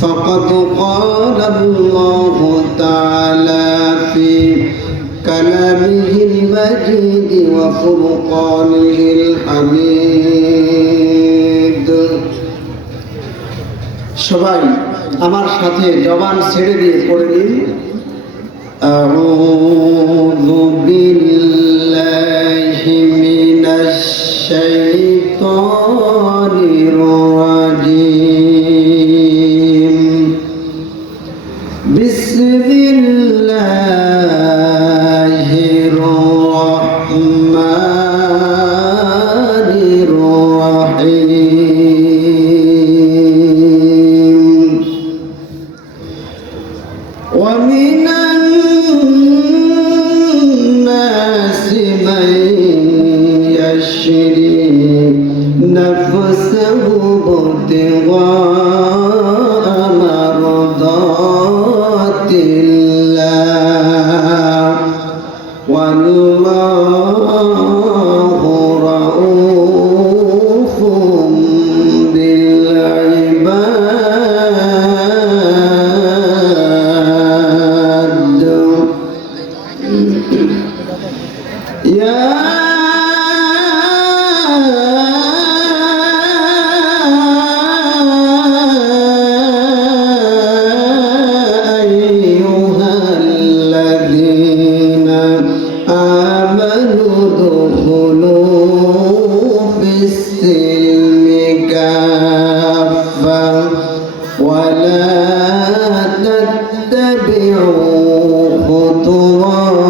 فقد قال الله تعالى في كلامه المجيد وفرقانه الحميد সবাই আমার সাথে জবান ছেড়ে দিয়ে পড়ে নিন আউযু বিল্লাহি মিনাশ শাইতানির রাজিম বিসমিল্লাহির রহমানির রহিম ومن الناس من يشري نفسه ابتغاء مرضات الله والله رؤوف بالعباد يا أيها الذين آمنوا ادخلوا في السلم كافة ولا تتبعوا خطوات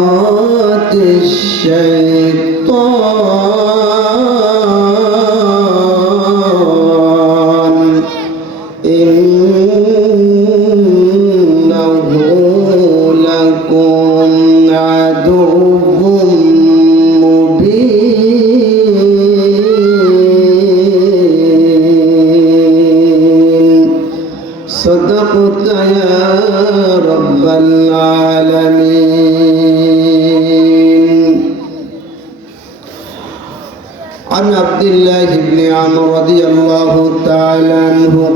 الشيطان إنه لكم عدو مبين صدقت يا رب العالمين عن عبد الله بن عمرو رضي الله تعالى عنه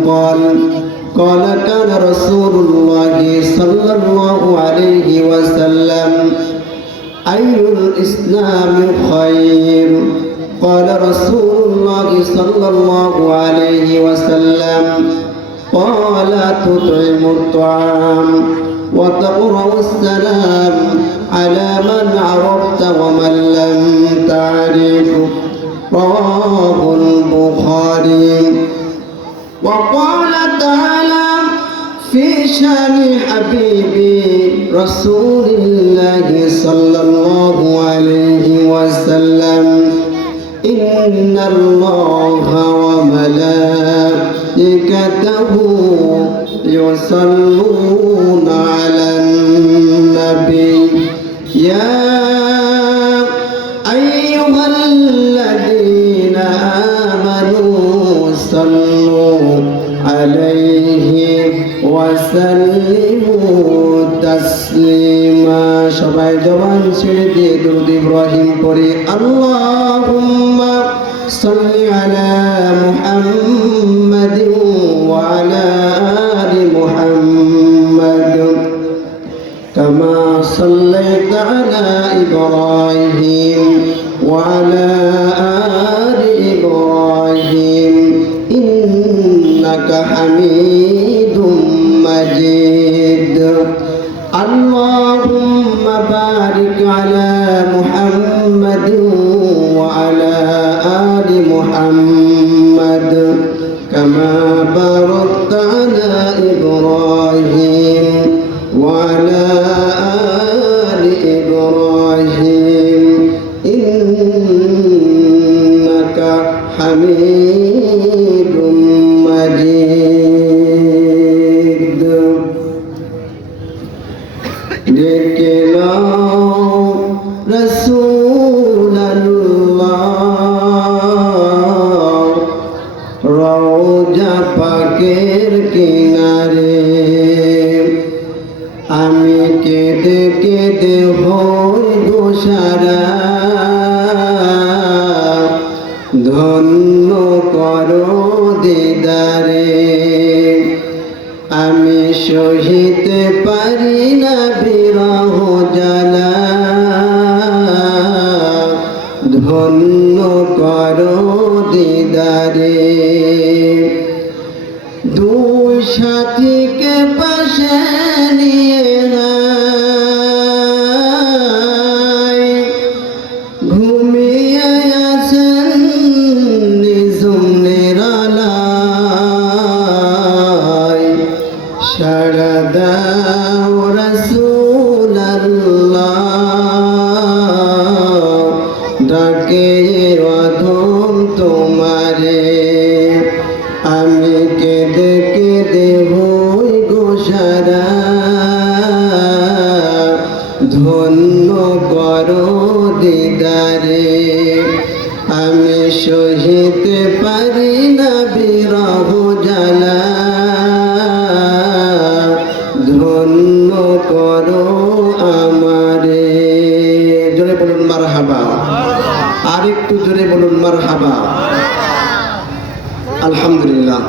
قال كان رسول الله صلى الله عليه وسلم أي الإسلام خير قال رسول الله صلى الله عليه وسلم قال تطعم الطعام وتقرأ السلام على من عرفت ومن لم تعرف رواه البخاري وقال تعالى في شان حبيبي رسول الله صلى الله عليه وسلم إن الله وملائكته يصلون على النبي يا أيها الذين آمنوا صلوا عليه وسلموا تسليما সবাই জবান ছেড়ে দিয়ে দরুদ ইব্রাহিম পড়ে আল্লাহুম্মা সাল্লি আলা মুহাম্মাদিন ওয়া আলা আলি মুহাম্মাদ কামা সাল্লাইতা আলা ইব্রাহিম ওয়া আলা আলি ইব্রাহিম ইন্নাকা হামিদুম মাজিদ اللهم بارك على محمد وعلى آل محمد كما باركت على إبراهيم وعلى آل إبراهيم إنك حميد مجيد ডেকে নাও রাসূলুল্লাহ রওজা পাকের কিনারে আমি কেঁদে কেঁদে হই গোসারা ধন্য করো দিদারে আমি সহিতে পারি না বিরহ জ্বালা, ধন্য করো দিদারে। দুই সাথীকে পাশে নিয়ে নাই ঘুমিয়ে আছেন নিঝুম নিরালায়, সাড়া দাও রাসূলুল্লাহ, ডাকে অধম তোমারে। আমি কেঁদে কেঁদে হই গো সারা, ধন্য করো দিদারে। আমি সহিতে পারি না বিরহ জ্বালা, ধন্য করো আমারে। জোরে বলুন মারহাবা, আর একটু জোরে বলুন মারহাবা। আলহামদুলিল্লাহ।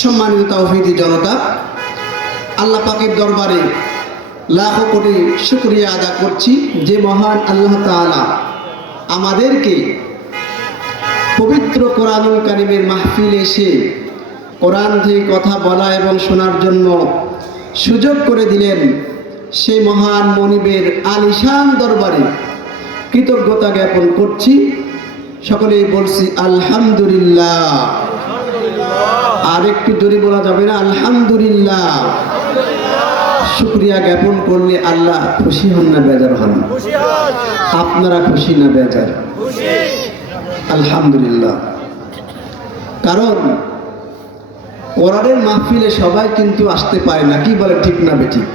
সম্মানিত তাওহীদি জনতা, আল্লাহ পাকের দরবারে লাখো কোটি শুকরিয়া আদা করছি যে মহান আল্লাহ তাআলা আমাদেরকে পবিত্র কোরআনুল কারীমের মাহফিলে এসে কোরআন থেকে কথা বলা এবং শোনার জন্য সুযোগ করে দিলেন। সেই মহান মনিবের আলিশান দরবারে কৃতজ্ঞতা জ্ঞাপন করছি। সকলেই বলছি আলহামদুলিল্লাহ। আর একটু জোরে বলা যাবে না? আলহামদুলিল্লাহ। শুকরিয়া জ্ঞাপন করলে আল্লাহ খুশি হন না বেজার হন? আপনারা খুশি না বেজার? আলহামদুলিল্লাহ। কারণ কোরআনের মাহফিলে সবাই কিন্তু আসতে পারে না, কি বলে ঠিক না বেঠিক?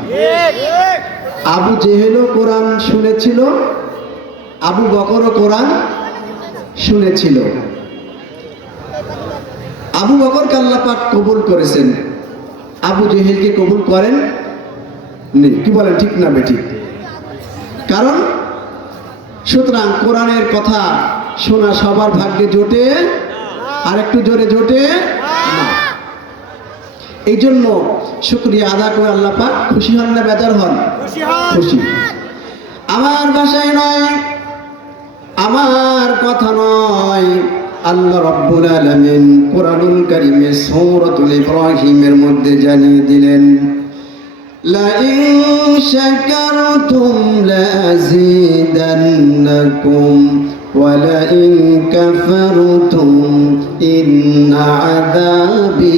আবু জেহেলও কোরআন শুনেছিল, আবু বকরও কোরআন শুনেছিল। আবু বকরকে আল্লাহ পাক কবুল করেছেন, আবু জেহেলকে কবুল করেন নি, কি বলেন ঠিক না বেঠিক? কারণ সুতরাং কোরআনের কথা শোনা সবার ভাগ্যে জোটে, আর একটু জোরে জোটে না। এই জন্য শুকরিয়া আদা করে আল্লাহ পাক খুশি হন না বেজার হন? খুশি। আমার ভাষায় নয়, আমার কথা নয়, আল্লাহ রাব্বুল আলামিন কোরআনুল কারীমে সূরাতুল ইব্রাহিমের মধ্যে জানিয়ে দিলেন, লা ইন শাকারতুম লাযীদান্নাকুম ওয়া লা ইন কাফারতুম ইন্না আযাবি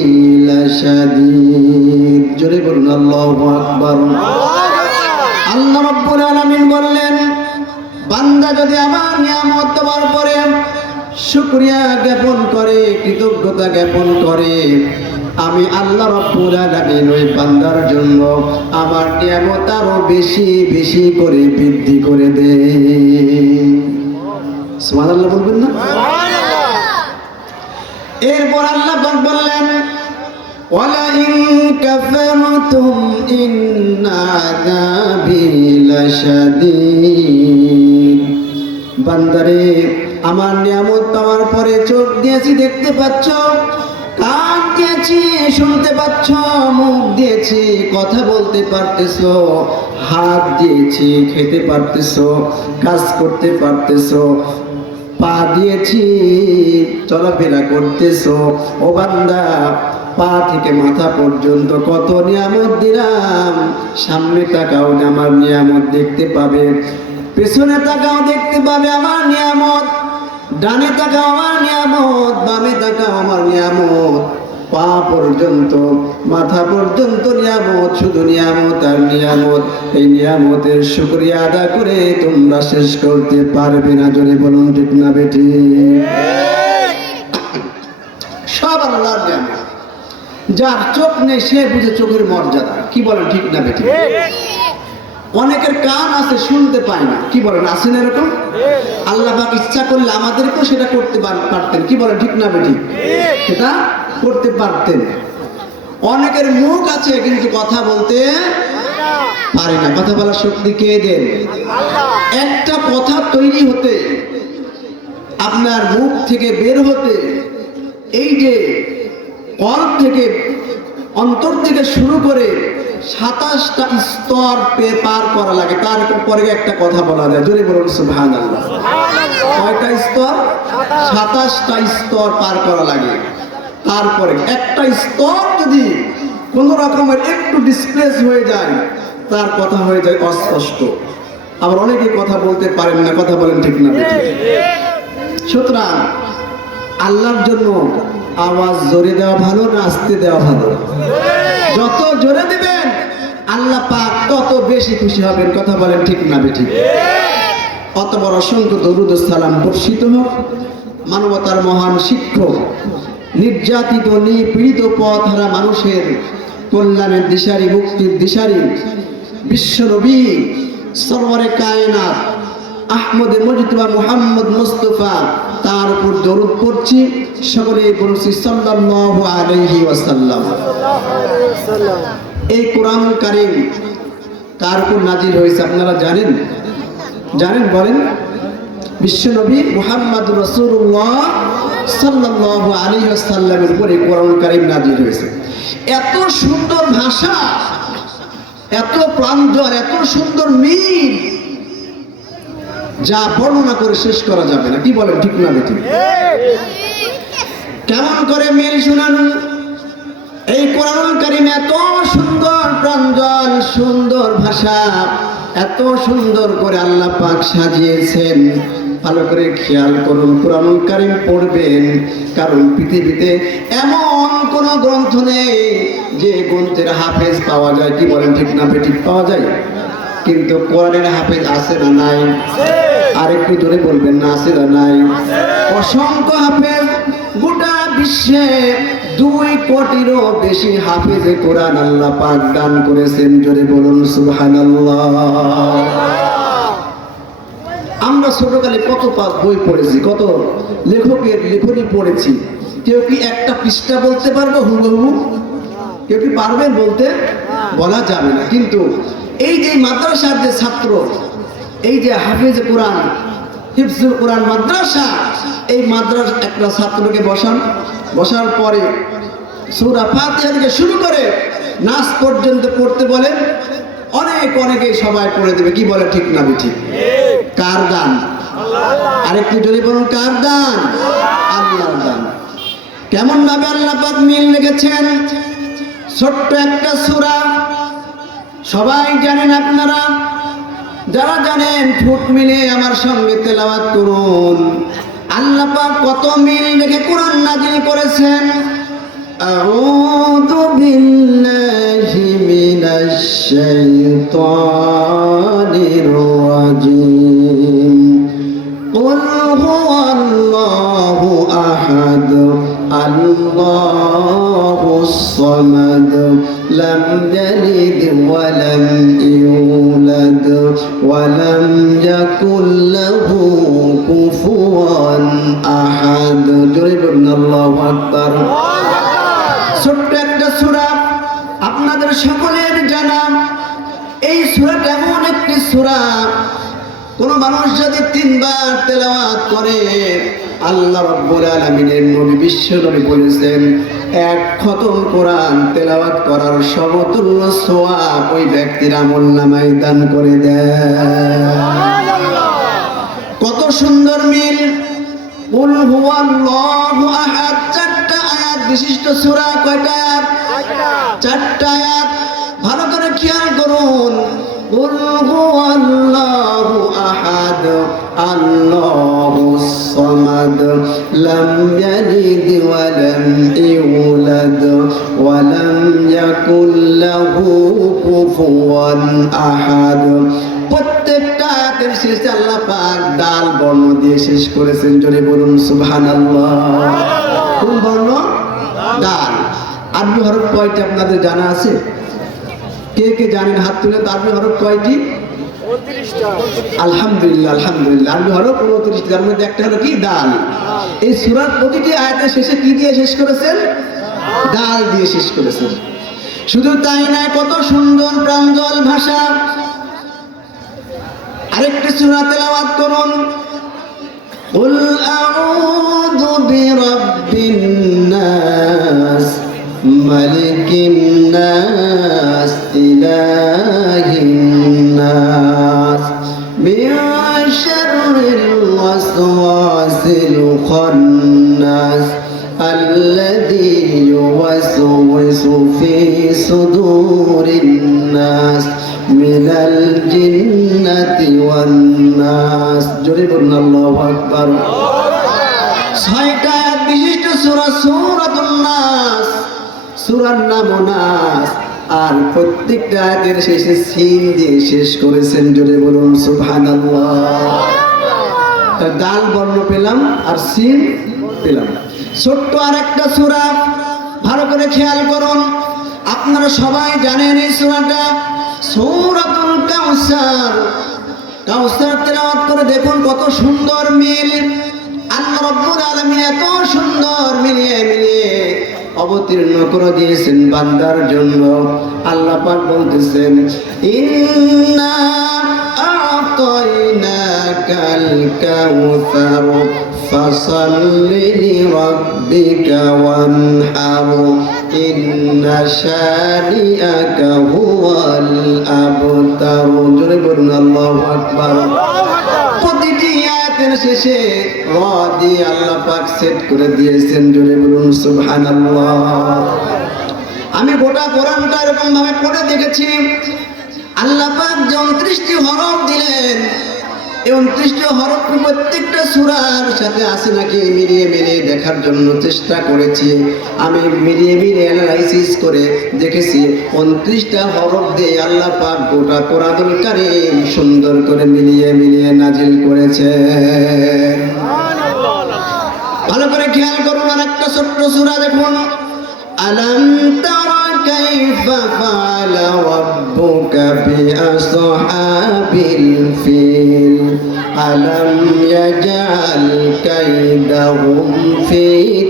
লাশাদীদ। জোরে বলুন আল্লাহু আকবার। আল্লাহ রাব্বুল আলামিন বললেন, বান্দা যদি আমার নিয়ামত দেওয়ার পরে শুকরিয়া জ্ঞাপন করে, কৃতজ্ঞতা জ্ঞাপন করে, আমি আল্লাহ রাব্বুল আলামিন ওই বান্দার জন্য আমার নিয়ামত আরো বেশি বেশি করে বৃদ্ধি করে দেই। সুবহানাল্লাহ বলবেন না? এরপর আল্লাহ পাক বললেন, ওয়ালা ইন কাফারতুম ইন্না আযাবি লাশাদীদ। বান্দারে, আমার নিয়ামত পাওয়ার পরে চোখ দিয়েছি দেখতে পাচ্ছ, কান দিয়েছি শুনতে পাচ্ছ, মুখ দিয়েছি কথা বলতে পারতেছো, হাত দিয়েছি খেতে পারতেছো, কাজ করতে পারতেছো, পা দিয়েছি চলাফেরা করতেছো। ও বান্দা, পা থেকে মাথা পর্যন্ত কত নিয়ামত দিলাম। সামনে তাকাও, আমার নিয়ামত দেখতে পাবে, পেছনে তাকাও দেখতে পাবে আমার নিয়ামত, ডানে তাকাও আমার নিয়ামত, বামে তাকাও আমার নিয়ামত। পা পর্যন্ত মাথা পর্যন্ত নিয়ামত, শুধু নিয়ামত আর নিয়ামত। এই নিয়ামতের শুকরিয়া আদা করে তোমরা শেষ করতে পারবে না। জোরে বলুন ঠিক না বেঠিক? সব আল্লাহর নিয়ামত। যার চোখ নেই সে বুঝে চোখের মর্যাদা, কি বলেন ঠিক না বেঠিক? অনেকের কান আছে শুনতে পায় না, কি বলেন আছে না এরকম? আল্লাহ পাক ইচ্ছা করলে আমাদেরকেও সেটা করতে পারতেন, কি বলেন ঠিক না বেঠিক? সেটা করতে পারতেন। অনেকের মুখ আছে কিন্তু কথা বলতে পারে না। কথা বলার শক্তি কে দেন? একটা কথা তৈরি হতে, আপনার মুখ থেকে বের হতে, এই যে কল থেকে অন্তর থেকে শুরু করে 27টা স্তর পার করা লাগে। তারপরে একটা কথা বলা যায়, জোরে বলুন সুবহানাল্লাহ। কয়টা স্তর? 27টা স্তর পার করা লাগে। তারপরে একটা স্তর যদি কোন রকমের একটু ডিসপ্লেস হয়ে যায়, তার কথা হয়ে যায় অস্পষ্ট। আবার অনেকে কথা বলতে পারেন না, কথা বলেন ঠিক না? সুতরাং আল্লাহর জন্য আওয়াজ জোরে দেওয়া ভালো না আস্তে দেওয়া ভালো? যত জোরে দিবেন আল্লাহ পাক তত বেশি খুশি হবেন, কথা বলেন ঠিক না বেঠিক? অতঃপর অসংখ্য দরুদ ও সালাম বর্ষিত হোক মানবতার মহান শিক্ষক, নির্যাতিত নিপীড়িত পথহারা মানুষের কল্যাণের দিশারি, মুক্তির দিশারি বিশ্বনবী সরওয়ারে কায়নাত আহমদে মুজতবা মুহাম্মদ মুস্তাফা, তার উপর দরুদ পড়ছি। সকলেই বলছি সাল্লাল্লাহু আলাইহি ওয়াসাল্লাম। এই কোরআনুল কারীম কার উপর নাজিল হয়েছে আপনারা জানেন? জানেন? বলেন। বিশ্বনবী মুহাম্মদুর রাসূলুল্লাহ সাল্লাল্লাহু আলাইহি ওয়াসাল্লামের উপর এই কোরআনুল কারীম নাজিল হয়েছে। এত সুন্দর ভাষা, এত প্রাঞ্জল, এত সুন্দর মিল, যা বর্ণনা করে শেষ করা যাবে না, কি বলেন ঠিক না বেঠিক? কেমন করে মিল শুনান। এই কোরআনুল কারীম এত সুন্দর প্রাঞ্জল, সুন্দর ভাষা, এত সুন্দর করে আল্লাহ পাক সাজিয়েছেন। ভালো করে খেয়াল করুন, কোরআনুল কারীম পড়বেন, কারণ পৃথিবীতে এমন কোন গ্রন্থ নেই যে গ্রন্থের হাফেজ পাওয়া যায়, কি বলেন ঠিক না বেঠিক? পাওয়া যায়। কিন্তু কোরআনের হাফেজ আছে না নাই? আর একটু জোরে বলবেন না, আছে না নাই? অসংখ্য হাফেজ, গোটা বিশ্বে 2 কোটিরও বেশি হাফেজে কোরআন আল্লাহ পাক দান করেছেন, জোরে বলুন সুবহানাল্লাহ। আমরা ছোটকালে কত বই পড়েছি, কত লেখকের লেখনী পড়েছি। কেউ কি একটা পৃষ্ঠা বলতে পারবে হুবহু? কেউ কি পারবেন বলতে? বলা যাবে না। কিন্তু এই যে মাদ্রাসার যে ছাত্র, এই যে হাফেজ কোরআন, হিফজুল কোরআন মাদ্রাসা, এই মাদ্রাসা একটা ছাত্রকে বসার পরে সূরা ফাতিহা থেকে শুরু করে নাস পর্যন্ত পড়তে বলেন, অনেকেই সবাই পড়ে দেবে, কি বলে ঠিক না বেঠিক? কার দান? আরেকটু জোরে বলুন, কার দান? আল্লাহর দান। কেমন ভাবে আল্লাহ পাক মিল রেখেছেন। ছোট্ট একটা সূরা, সবাই জানেন, আপনারা যারা জানেন ঠোঁট মিলে আমার সঙ্গে তেলাওয়াত করুন। আল্লাহ পাক কত মিল রেখে কোরআন নাজিল করেছেন। আউযু বিল্লাহি মিনাশ শাইতানির রাজিম। কুল হুয়াল্লাহু আহাদ আল্লাহুস সামাদ লাম ইয়ালিদ ওয়া লাম ইউলাদ ওয়া লাম ইয়াকুল লাহু কুফুয়ান আহাদ। জোরে বলুন আল্লাহু আকবার। ছোট্ট একটা সূরা, আপনাদের সকলের জানা। এই সূরাটা এমন একটি সূরা, কোন মানুষ যদি 3 বার তেলাওয়াত করে, আল্লাহ রাব্বুল আলামিনের নবী বিশ্বনবী বলেছেন, 1 খতম কোরআন তেলাওয়াত করার সমতুল্য সওয়াব ওই ব্যক্তির আমলনামায় দান করে দেয়। কত সুন্দর মিল। কুল হুয়াল্লাহু আহাদ, 4টা আয়াত বিশিষ্ট সূরা। কয়টা আয়াত? 4টা আয়াত। ভালো করে খেয়াল করুন। কুল হুয়াল্লাহু আহাদ আল্লাহুস সামাদ লাম ইয়ালিদ ওয়া লাম ইউলাদ ওয়া লাম ইয়াকুল লাহু কুফুয়ান আহাদ। প্রত্যেকটা আয়াতের শেষে আল্লাহ পাক দাল বর্ণ দিয়ে শেষ করেছেন, জোরে বলুন সুবহানাল্লাহ। কোন বর্ণ? দাল। আরবি হরফ কয়টি আপনাদের জানা আছে? কে কে জানেন হাত তুলে? আরবি হরফ কয়টি? 29টা। আলহামদুলিল্লাহ, আলহামদুলিল্লাহ। আরবি হরফ 29, যার মধ্যে একটা হলো কি? দাল। এই সূরার প্রতিটি আয়াতের শেষে কি দিয়ে শেষ করেছেন? দাল দিয়ে শেষ করেছেন। শুধু তাই নয়, কত সুন্দর প্রাঞ্জল ভাষা। আরেকটি সূরা তেলাওয়াত করুন। কুল আউযু বিরাব্বিন নাস মালিকিন নাস ইলাহিন নাস মিন শাররিল ওয়াসওয়াসিল খান্নাস الذي يوسوس في صدور الناس من الجنة والناس جربنا الله أكبر ছয়টা বিশিষ্ট সূরা সূরাতুন নাস সূরার নাম নাস আর প্রত্যেকটা আয়াতের শেষে সিন দিয়ে শেষ করেছেন জোরে বলুন সুবহানাল্লাহ তার দাল বর্ণ পেলাম আর সিন পেলাম ছোট্ট আর একটা সূরা ভালো করে খেয়াল করুন আপনারা সবাই জানেন এই সূরাটা সূরাতুল কাউসার কাউসার তেলাওয়াত করে দেখুন কত সুন্দর মিল আল্লাহ রাব্বুল আলামিন এত সুন্দর মিলিয়ে মিলিয়ে অবতীর্ণ করে দিয়েছেন বান্দার জন্য আল্লাহ পাক বলতেছেন ইন্না আ'তাইনাকাল কাউসার ফাসাল্লি লিরাব্বিকা ওয়ানহার ইন্না শানিআকা হুয়াল আবতার জোরে বলুন আল্লাহু আকবার প্রতিটি আয়াতের শেষে র দিয়ে আল্লাহ পাক সেট করে দিয়েছেন জোরে বলুন সুবহানাল্লাহ আমি গোটা কোরআনটা এরকম ভাবে পড়ে দেখেছি আল্লাহ পাক যে 29টি হরফ দিলেন এই 29টি হরফ প্রত্যেকটা সূরার সাথে আছে নাকি মিলিয়ে মিলিয়ে দেখার জন্য চেষ্টা করেছি আমি মিলিয়ে মিলিয়ে অ্যানালাইসিস করে দেখেছি 29টা হরফ দিয়ে আল্লাহ পাক গোটা কোরআনুল কারীম সুন্দর করে মিলিয়ে মিলিয়ে নাজিল করেছেন ভালো করে খেয়াল করুন আর একটা ছোট্ট সূরা দেখুন আলাম তারা কাইফা ফাআলা রাব্বুকা বিআসহাবিল ফিল আলাম ইয়াজআল কাইদাহুম ফি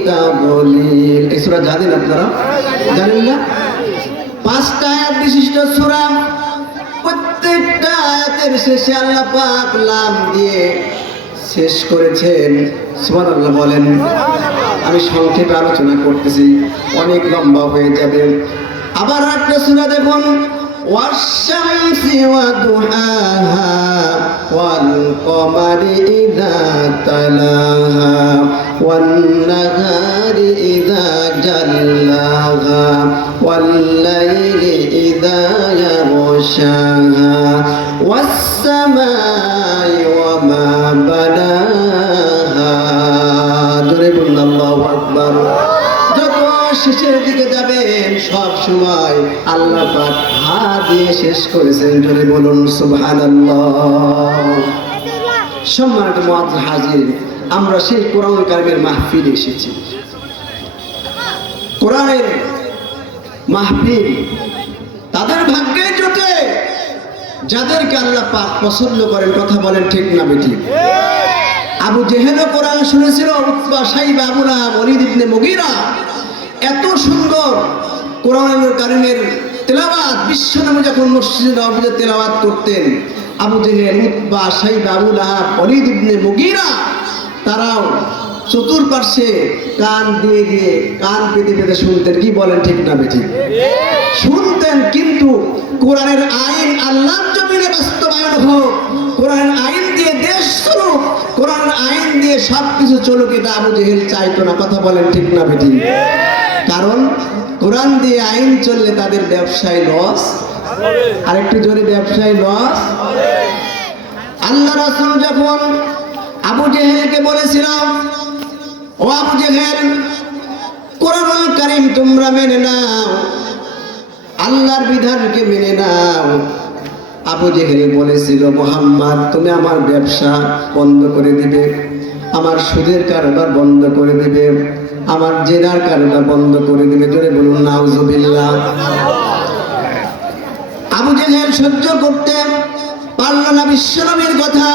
তাদলিল এই সূরা জানেন আপনারা জানেন না 5টা আয়াত বিশিষ্ট সূরা প্রত্যেকটা আয়াতের শেষে আল্লাহ পাক লাম দিয়ে শেষ করেছেন সুবহানাল্লাহ বলেন আমি সংক্ষেপে আলোচনা করতেছি অনেক লম্বা হয়ে যাবে আবার একটা সূরা দেখুন ওয়াশ-শামসি ওয়া দুহাহা ওয়াল কমারি ইযা তালাহা ওয়ান নাহারি ইযা জাল্লাহা ওয়াল লাইলি ইযা ইয়াগশাহা ওয়াস সামাই ওয়া মা বানাহা জোরে বলুন আল্লাহু আকবার যত শেষের দিকে যাবেন সব সময় আল্লাহ পাক হা দিয়ে শেষ করেছেন জোরে বলুন সুবহানাল্লাহ সম্মানিত মুআজ্জিজ হাজির আমরা সেই কোরআন কারীমের মাহফিলে এসেছি কোরআনের মাহফিল তাদের ভাগ্যে জোটে যাদেরকে আল্লাহ পাক পছন্দ করেন কথা বলেন ঠিক না বেঠিক আবু জেহেলও কোরআন শুনেছিল উতবা সাইবা আবু লাহাব ওয়ালিদ ইবনে মুগীরা এত সুন্দর কোরআনুল কারীমের তেলাওয়াত বিশ্বনবী যখন মসজিদে নববীতে তেলাওয়াত করতেন আবু জেহেল উতবা সাইবা আবু লাহাব ওয়ালিদ ইবনে মুগীরা তারাও চতুর্পার্শ্বে কান দিয়ে দিয়ে কান পেতে পেতে শুনতেন কি বলেন ঠিক না বেঠিক শুনতেন কিন্তু কোরআনের আইন আল্লাহর জমিনে বাস্তবায়ন হোক কোরআনের আইন দিয়ে দেশ চলুক কোরআনের আইন দিয়ে সবকিছু চলুক এটা আবু জেহেল চাইতো না কথা বলেন ঠিক না বেঠিক কারণ কোরআন দিয়ে আইন চললে তাদের ব্যবসায় লস আরেকটু জোরে ব্যবসায় লস আল্লাহ রাসূল যখন আবু জেহেলকে বলেছিলাম ও আবু জেহেল কোরআনুল কারীম তোমরা মেনে নাও আল্লাহর বিধানকে মেনে নাও আবু জেহেল বলেছিল মুহাম্মদ তুমি আমার ব্যবসা বন্ধ করে দিবে আমার সুদের কারবার বন্ধ করে দিবে আমার জেনার কারবার বন্ধ করে দিবে জোরে বলুন নাউজুবিল্লাহ আবু জেহেল সহ্য করতে পারল না বিশ্বনবীর কথা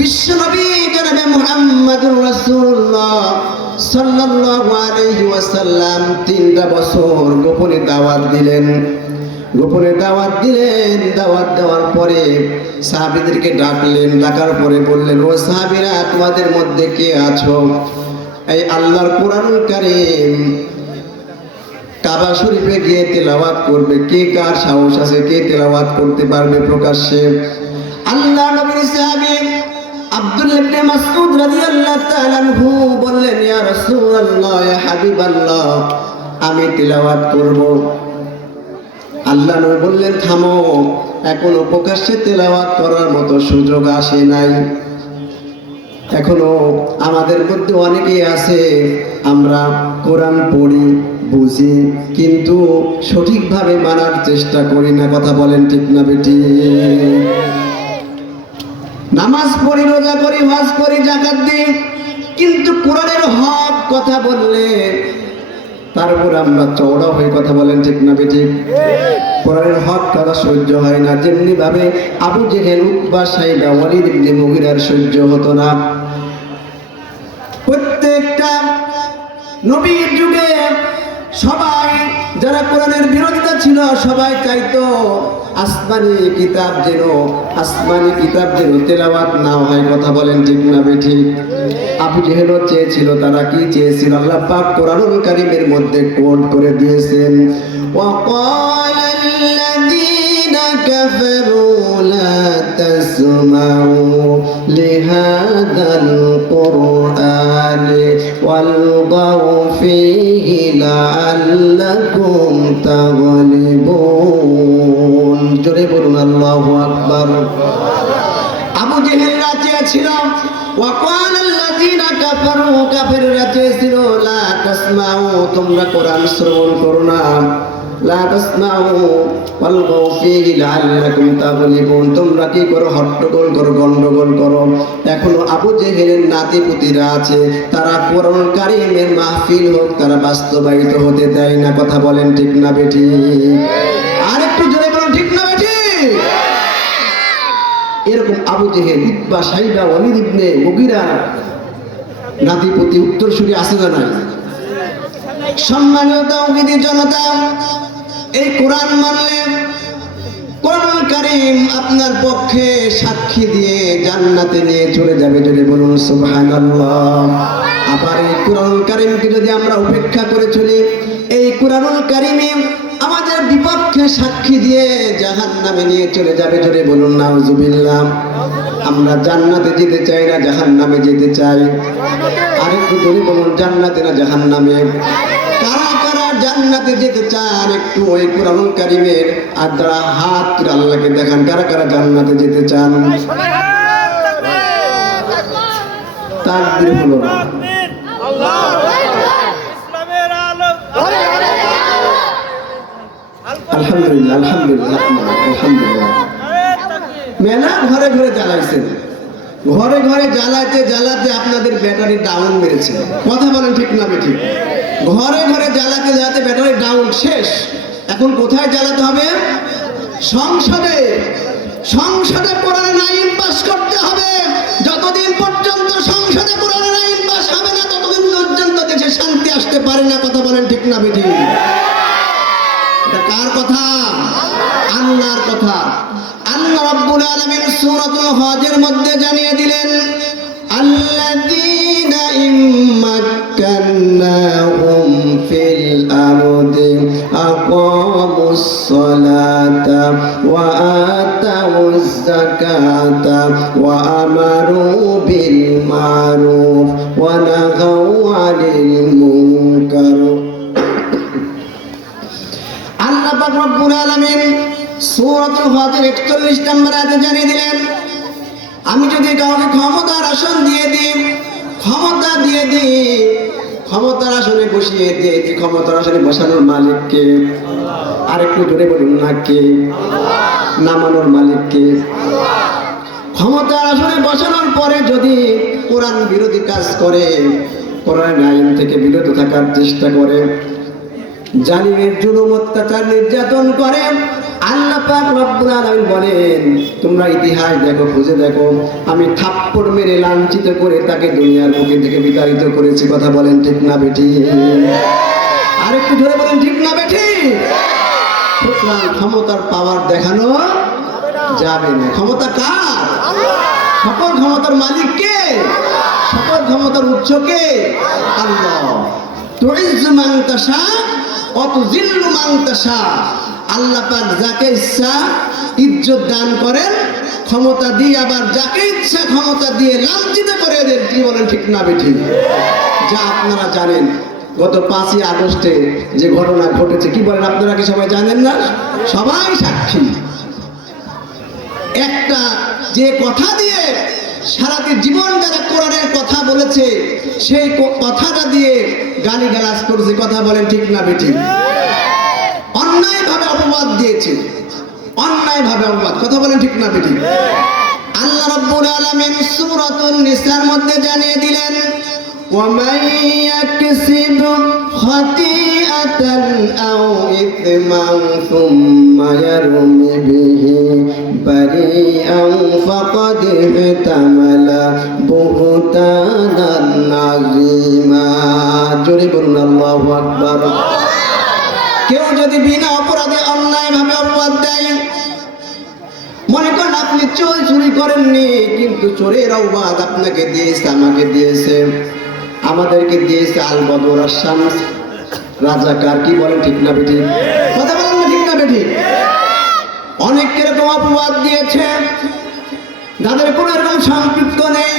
বিশ্বনবী জনাবে মুহাম্মদুর রাসূলুল্লাহ সাল্লাল্লাহু আলাইহি ওয়াসাল্লাম 3টা বছর গোপনে দাওয়াত দিলেন দাওয়াত দেওয়ার পরে সাহাবীদেরকে ডাকলেন ডাকার পরে বললেন ও সাহাবীরা তোমাদের মধ্যে কে আছো এই আল্লাহর কোরআনুল কারীম কাবা শরীফে গিয়ে তেলাওয়াত করবে। কে কার সাহস আছে, কে তেলাওয়াত করতে পারবে প্রকাশ্যে? আল্লাহ নবীর সাহাবী আব্দুল্লাহ ইবনে মাসউদ রাদিয়াল্লাহু তাআলা আনহু বললেন, ইয়া রাসূলুল্লাহ, ইয়া হাবিবাল্লাহ, আমি তেলাওয়াত করব। আল্লাহ নবী বললেন, থামো, এখনো প্রকাশ্যে তেলাওয়াত করার মতো সুযোগ আসে নাই। এখনো আমাদের মধ্যে অনেকেই আছে, আমরা কোরআন পড়ি, বুঝি, কিন্তু সঠিকভাবে মানার চেষ্টা করি না। কথা বলেন ঠিক না বেটি? নামাজ পড়ি, রোজা করি, হজ করি, যাকাত দিই, কিন্তু কোরআনের হক কথা বললে তারপর আমরা চওড়া হয়ে কথা বলেন ঠিক না বেটি? কোরআনের হক কথা সহ্য হয় না। যেমনি ভাবে আবু জেহেল, উতবা, সাইবা, ওয়ালিদ ইবনে মুগিরার সহ্য হতো না। প্রত্যেকটা নবীর যুগে সবাই যারা কোরআনের বিরোধিতা ছিল, সবাই চাইতো আসমানি কিতাব যেন তেলাওয়াত না হয়। কথা বলেন ঠিক না বেঠিক? আবু জেহেল চেয়েছিল, তারা কি চেয়েছিল? আল্লাহ পাক কোরআনুল কারীমের মধ্যে কোট করে দিয়েছেন, ওয়াকালা আল্লাযীনা কাফারু লা তাসমাউ লিহাযাল কুরআনি ওয়ালগাউ ফীহি লাআল্লাকুম তাগলিবুন। জোরে বলুন আল্লাহু আকবার। আবু জেহেলরা চেয়েছিল, ওয়াকালা আল্লাযীনা কাফারু, কাফেররা চেয়েছিল, লা তাসমাউ, তোমরা কোরআন শ্রবণ করো না, লা তাসমাউ ওয়ালগাউ ফীহি লাআল্লাকুম তাগলিবুন, তোমরা কি করো? হট্টগোল করো, গন্ডগোল করো। এখনো আবু জেহেলের নাতিপুতিরা আছে, তারা কোরআন কারীমের মাহফিল হোক, তারা বাস্তবায়িত হতে দেয় না। কথা বলেন ঠিক না বেঠি? আর একটু জোরে বলুন ঠিক না বেঠি? এরকম আবু জেহেল, উতবা, সাইবা, ওয়ালিদ ইবনে মুগিরা নাতিপুতি উত্তরসূরি আছে না নাই? সম্মানিত তাওহীদি জনতা, এই কোরআন মানলে কোরআন কারীম আপনার পক্ষে সাক্ষী দিয়ে জান্নাতে নিয়ে চলে যাবে। যদি বলুন সুবহানাল্লাহ। আবার এই কোরআন কারীমকে যদি আমরা উপেক্ষা করে চলি, এই কোরআনুল কারীমে আমাদের বিপক্ষে সাক্ষী দিয়ে জাহান্নামে নিয়ে চলে যাবে। যদি বলুন নাউজুবিল্লাহ। আমরা জান্নাতে যেতে চাই না, জাহান্নামে যেতে চাই? আরেকটু জোরে বলুন, জান্নাতে না জাহান্নামে? কারা কারা জান্নাতে যেতে চান? একটু ওই কোরআনুল কারীমের আর দ্বারা হাত তুলে আল্লাহকে দেখান, কারা কারা জান্নাতে যেতে চান? তাকবীর হলো না। আলহামদুলিল্লাহ, আলহামদুলিল্লাহ, আলহামদুলিল্লাহ। মেলা ঘরে ঘরে জ্বালাইছেন, ঘরে ঘরে জ্বালাতে জ্বালাতে আপনাদের ব্যাটারি ডাউন মেরেছে। কথা বলেন ঠিক না বেঠিক? ঘরে ঘরে জ্বালাতে জ্বালাতে ব্যাটারি ডাউন শেষ। এখন কোথায় জ্বালাতে হবে? সংসদে। সংসদে কোরআনের আইন পাস করতে হবে। যতদিন পর্যন্ত সংসদে কোরআনের আইন পাস হবে না, ততদিন পর্যন্ত দেশে শান্তি আসতে পারে না। কথা বলেন ঠিক না বেঠিক? এটা কার কথা? আল্লাহর কথা। আল্লাহ রাব্বুল আলামিন সূরাতুল হজের মধ্যে জানিয়ে দিলেন, আল্লাযীনা ইম্মাক্কান্নাহুম ফিল আরদি আকামুস সালাতা ওয়া আতাউজ যাকাতা ওয়া আমারু বিল মারুফ ওয়া নাহাউ আনিল মুনকার। আল্লাহ পাক রব্বুল আলামিন সূরাতুল হজের 41 নম্বর আয়াতে জানিয়ে দিলেন, আমি যদি কাউকে ক্ষমতার আসন দিয়ে দিই, ক্ষমতার আসনে বসিয়ে দিই, ক্ষমতার আসনে বসানোর মালিক কে? আর একটু জোরে বলুন না, কে? নামানোর মালিক কে? ক্ষমতার আসনে বসানোর পরে যদি কোরআন বিরোধী কাজ করে, কোরআন আইন থেকে বিরত থাকার চেষ্টা করে, জালিমের জুলুম, অত্যাচার, নির্যাতন করে, আল্লাহ পাক রব্বুল আলামিন বলেন, তোমরা ইতিহাস দেখো, খুঁজে দেখো, আমি থাপ্পড় মেরে লাঞ্ছিত করে তাকে দুনিয়ার বুকে থেকে বিতাড়িত করেছি। কথা বলেন ঠিক না বেঠি? আরেকটু জোরে বলেন ঠিক না বেঠি? সুতরাং ক্ষমতার পাওয়ার দেখানো যাবে না। ক্ষমতা কার? সকল ক্ষমতার মালিক কে? সকল ক্ষমতার উৎস কে? আল্লাহ। তুইজ্জু মান তাশা অতুযিল্লু মান তাশা, আল্লাহ পাক যাকে ইচ্ছা ইজ্জত দান করেন ক্ষমতা দিয়ে, আবার যাকে ইচ্ছা ক্ষমতা দিয়ে লাঞ্ছিত করে দেন। কি বলেন ঠিক না বেঠিক? যা আপনারা জানেন গত 5ই আগস্টে যে ঘটনা ঘটেছে, কি বলেন আপনারা কি সবাই জানেন না? সবাই সাক্ষী। একটা যে কথা দিয়ে সারাটি জীবন যারা কোরআনের কথা বলেছে, সেই কথাটা দিয়ে গালিগালাজ করেছে। কথা বলেন ঠিক না বেঠিক? অন্যায়ভাবে অপবাদ দিয়েছে, অন্যায়ভাবে অপবাদ। কথা বলেন ঠিক না বেঠিক? আল্লাহ রাব্বুল আলামিন সূরাতুন নিসার মধ্যে জানিয়ে দিলেন, وَمَن يَكْسِبْ خَطِيئَةً أَوْ إِثْمًا ثُمَّ يَرْمِ بِهِ بَرِيئًا فَقَدِ احْتَمَلَ بُهْتَانًا عَظِيمًا। জোরে বলুন আল্লাহু আকবার। কেউ যদি বিনা অপরাধে অন্যায়ভাবে অপবাদ দেয়, মনে করেন আপনি চুরি করেননি, কিন্তু চোরের অপবাদ আপনাকে দিয়েছে, আমাকে দিয়েছে, আমাদেরকে দিয়েছে আল বদর আশ-শামস, রাজাকার। কি বলেন ঠিক না বেঠিক? কথা বলেন না ঠিক না বেঠিক? অনেক এরকম অপবাদ দিয়েছে যাদের কোনো এরকম সম্পৃক্ত নেই।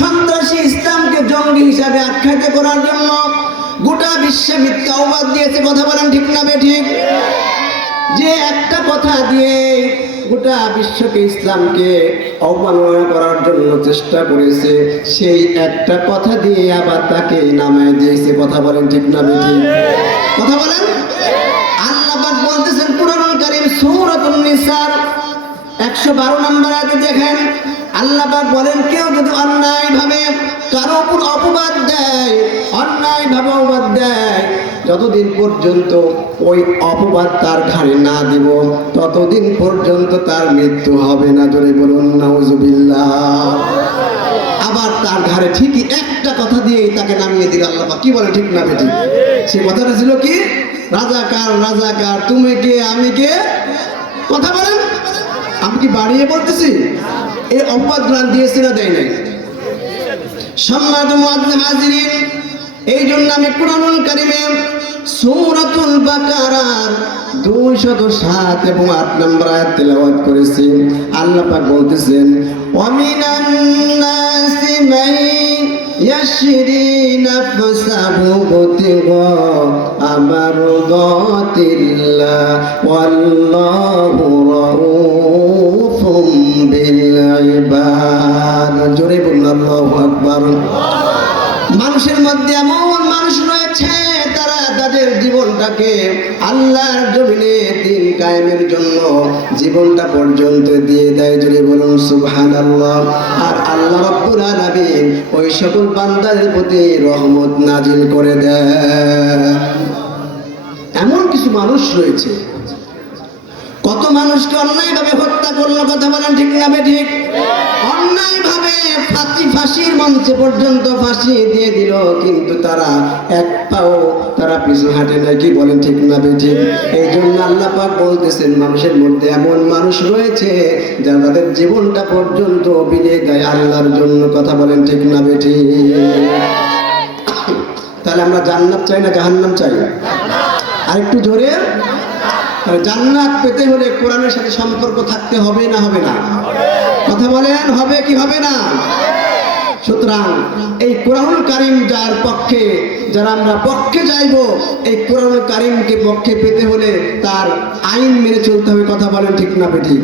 সন্ত্রাসী ইসলামকে জঙ্গি হিসাবে আখ্যায়িত করার জন্য গোটা বিশ্বে মিথ্যা অপবাদ দিয়েছে। কথা বলেন ঠিক না বেঠিক? যে একটা কথা দিয়ে গোটা বিশ্বকে ইসলামকে অবমাননা করার জন্য চেষ্টা করেছে, সেই একটা কথা দিয়ে আবার তাকে নামায় দিয়েছে। কথা বলেন ঠিক না বেঠিক? কথা বলেন। আল্লাহ পাক বলতেছেন কুরআনুল কারীম সূরাতুন নিসার 112 নম্বর আয়াতে দেখেন, আল্লাহ পাক বলেন, কেউ যদি অন্যায়ভাবে কারো উপর অপবাদ দেয়, অন্যায়ভাবে অপবাদ দেয়, যতদিন পর্যন্ত ওই অপবাদ তার ঘাড়ে না দিব, ততদিন পর্যন্ত তার মৃত্যু হবে না। জোরে বলুন নাউজুবিল্লাহ। আবার তার ঘাড়ে ঠিকই একটা কথা দিয়েই তাকে নামিয়ে দিল আল্লাহ পাক। কি বলে ঠিক না বেঠিক? সে কথাটা ছিল কি? রাজাকার, রাজাকার, তুমি কে আমি কে? কথা বলেন। আমি কি বাড়িয়ে বলতেছি? এই অপবাদ গ্রহণ দিয়েছে না দেয় নাই? সম্মানিত মুআজ্জিন হাজিরিন, এই জন্য আমি কুরআনুল কারীমে সূরাতুল বাকারার 207 এবং 8 নম্বর আয়াত তেলাওয়াত করেছি। আল্লাহ পাক বলতেছেন, ওয়া মিনান নাসি মান ইয়াশরি নাফসাহু ইবতিগা মারদাতিল্লাহ ওয়াল্লাহু রাউফুম বিল ইবাদ। জোরে বলুন আল্লাহু আকবার। মানুষের মধ্যে এমন মানুষ রয়েছে, তারা তাদের জীবনটাকে আল্লাহর জমিনে দিন কায়েমের জন্য জীবনটা পর্যন্ত দিয়ে দেয়। জোরে বলুন সুবহানাল্লাহ। আর আল্লাহ রাব্বুল আলামিন ওই সকল বান্দাদের প্রতি রহমত নাজিল করে দেয়। এমন কিছু মানুষ রয়েছে, কত মানুষকে অন্যায়ভাবে হত্যা করলো। কথা বলেন ঠিক না বেঠিক? অন্যায়ভাবে ফাঁসির মঞ্চে পর্যন্ত ফাঁসি দিয়ে দিল, কিন্তু তারা এক পাও তারা পিছু হাঁটে না। কি বলেন ঠিক না বেঠিক? এই জন্য আল্লাহ পাক বলতেছেন, মানুষের মধ্যে এমন মানুষ রয়েছে যারা তাদের জীবনটা পর্যন্ত বিলিয়ে দেয় আল্লাহর জন্য। কথা বলেন ঠিক না বেঠিক? তাহলে আমরা জান্নাত চাই না জাহান্নাম চাই? আর একটু জোরে। জান্নাত পেতে হলে কোরআনের সাথে সম্পর্ক থাকতে হবে না হবে না? কথা বলেন, হবে কি হবে না? সুতরাং এই কোরআনুল কারীম যার পক্ষে, যারা আমরা পক্ষে যাইব, এই কোরআনুল কারীমকে পক্ষে পেতে হলে তার আইন মেনে চলতে হবে। কথা বলেন ঠিক না বেঠিক?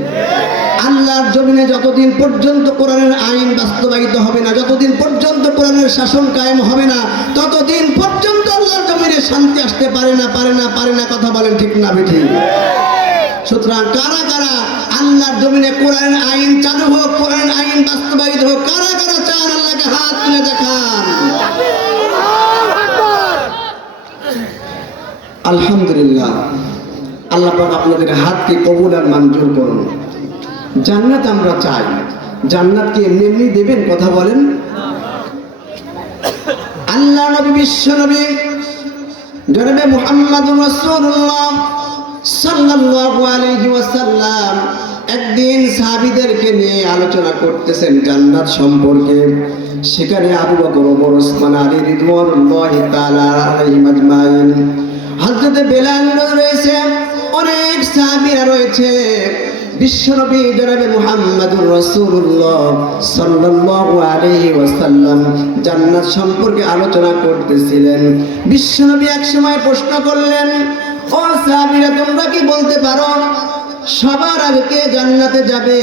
আল্লাহর জমিনে যতদিন পর্যন্ত কোরআনের আইন বাস্তবায়িত হবে না, যতদিন পর্যন্ত কোরআনের শাসন কায়েম হবে না, ততদিন পর্যন্ত আল্লাহর জমিনে শান্তি আসতে পারে না, পারে না, পারে না। কথা বলেন ঠিক না বেঠিক? সুতরাং কারা কারা আল্লাহর জমিনে কোরআনের আইন চালু হোক, কোরআনের আইন বাস্তবায়িত হোক, কারা কারা চান আল্লাহকে হাত তুলে দেখান। আলহামদুলিল্লাহ। আল্লাহ পাক আপনাদের হাতকে কবুল আর মঞ্জুর করুন। জান্নাত আমরা চাই, জান্নাত কি এমনি এমনি দেবেন? কথা বলেন। আল্লাহ নবী, বিশ্ব নবী জনাবে মুহাম্মদুর রাসূলুল্লাহ সাল্লাল্লাহু আলাইহি ওয়াসাল্লাম একদিন সাহাবীদেরকে নিয়ে আলোচনা করতেছেন জান্নাত সম্পর্কে। সেখানে আবু বকর, ওমর, ওসমান, আলী রিদওয়ানুল্লাহি তাআলা আলাইহিম আজমাইন হযরতে বেলাল রয়েছে, অনেক সাহাবীরা রয়েছে। বিশ্বনবী জনাবে মুহাম্মদুর রাসূলুল্লাহ সাল্লাল্লাহু আলাইহি ওয়াসাল্লাম জান্নাত সম্পর্কে আলোচনা করতেছিলেন। বিশ্বনবী এক সময় প্রশ্ন করলেন, ও সাহাবীরা, তোমরা কি বলতে পারো সবার আগে কে জান্নাতে যাবে?